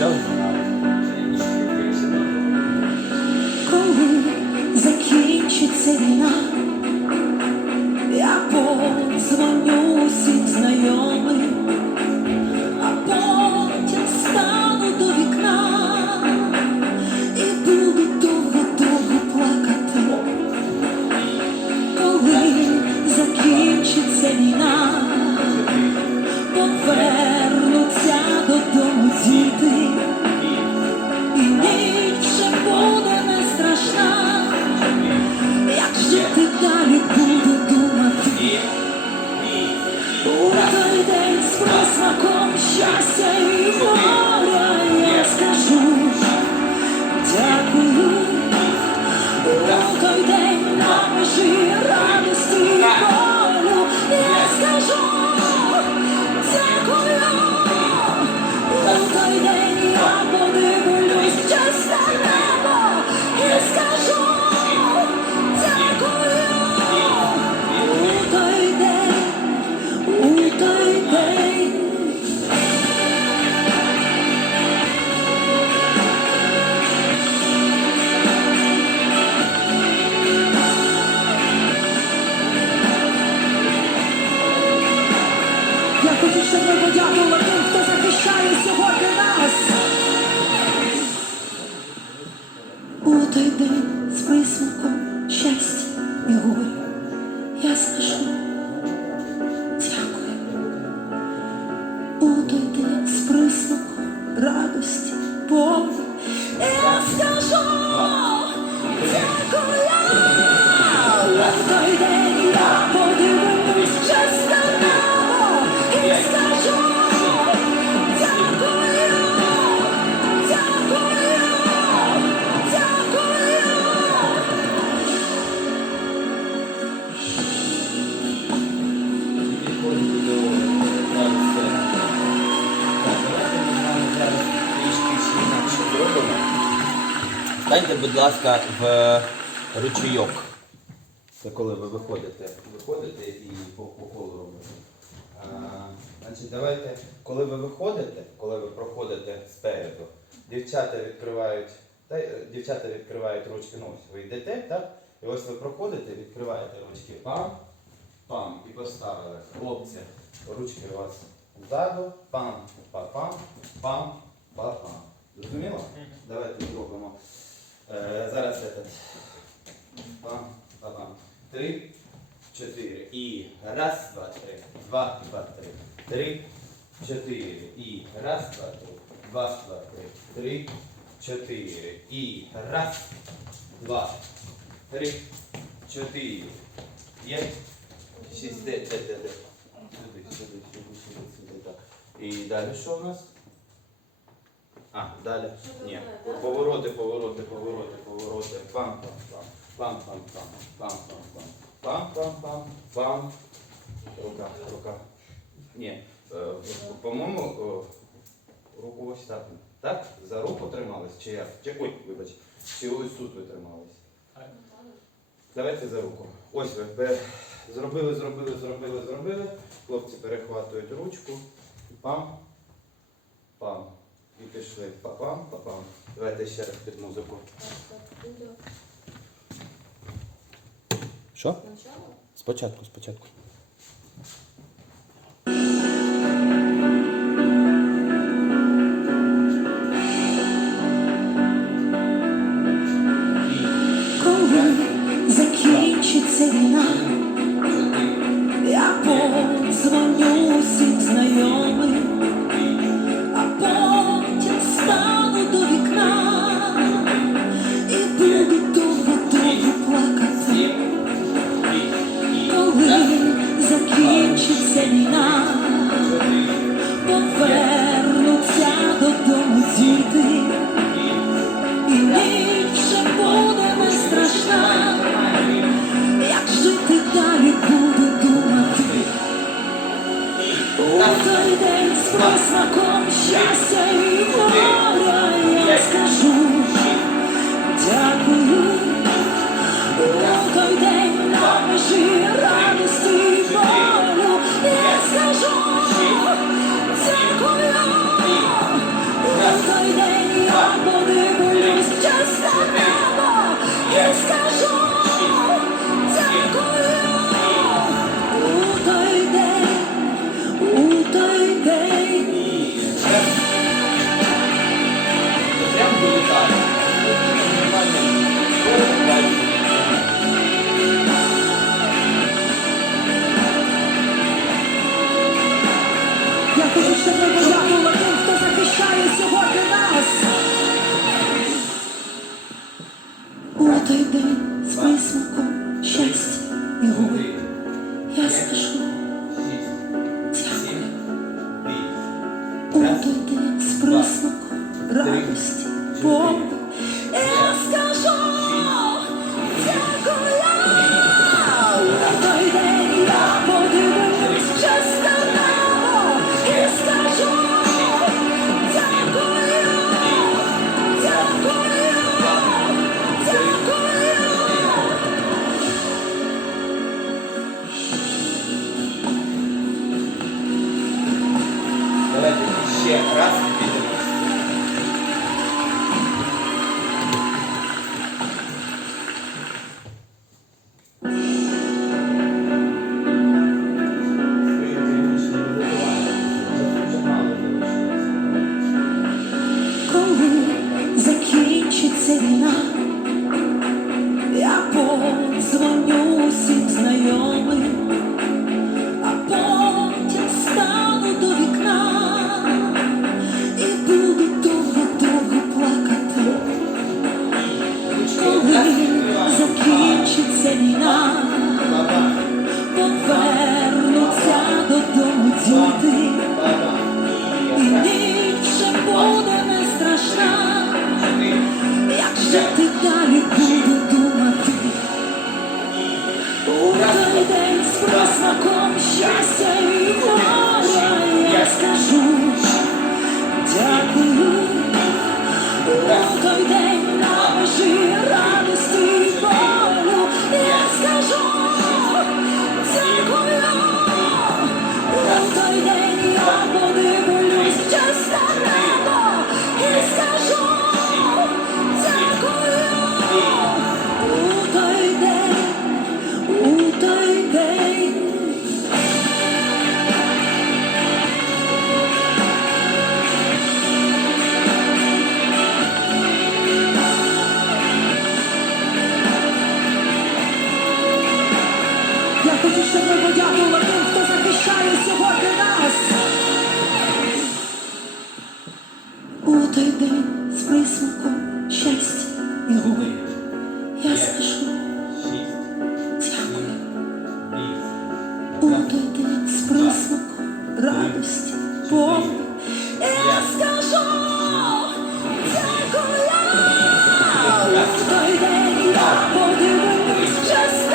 Коли щастя будь ласка, в ручейок. Це коли ви виходите. Виходите і по, по колу робите. Значить, давайте, коли ви виходите, коли ви проходите спереду, дівчата відкривають, та, е, дівчата відкривають ручки, ну ось ви йдете, так? І ось ви проходите, відкриваєте ручки пам, пам і поставили. Хлопці, ручки у вас ззаду, пам, па-пам, пам, па-пам. Зрозуміло? Давайте зробимо. Е, зараз этот. Пам, па-пам. Три, чотири. І раз, два, три. Два, два, три. Три, чотири. І раз, два, три. Два, два, три. Три, чотири. І раз, два, три, чотири. Є? Шість, де, де, де, де. Сюди, сюди, сюди, сюди, сюди. Так. І далі що у нас? А, далі. Ні. Повороти, повороти, повороти, повороти. Пам, пам, пам. Пам, пам, Рука, рука. Ні. е, По-моєму, е, руку ось так. Так? За руку тримались? Чи як? Чи ой, вибач. Чи ось тут ви тримались? Давайте за руку. Ось ви зробили, зробили, зробили, зробили. Хлопці перехватують ручку. Пам. Пам. І пішли. Па-пам, па-пам. Давайте ще раз під музику. Що? Спочатку, спочатку. у новий день з просмаком щастя. день з присмаком щастя і губи. Я скажу дякую. У той день з присмаком радості, болі. Я скажу дякую. У той день я подивилась щастя.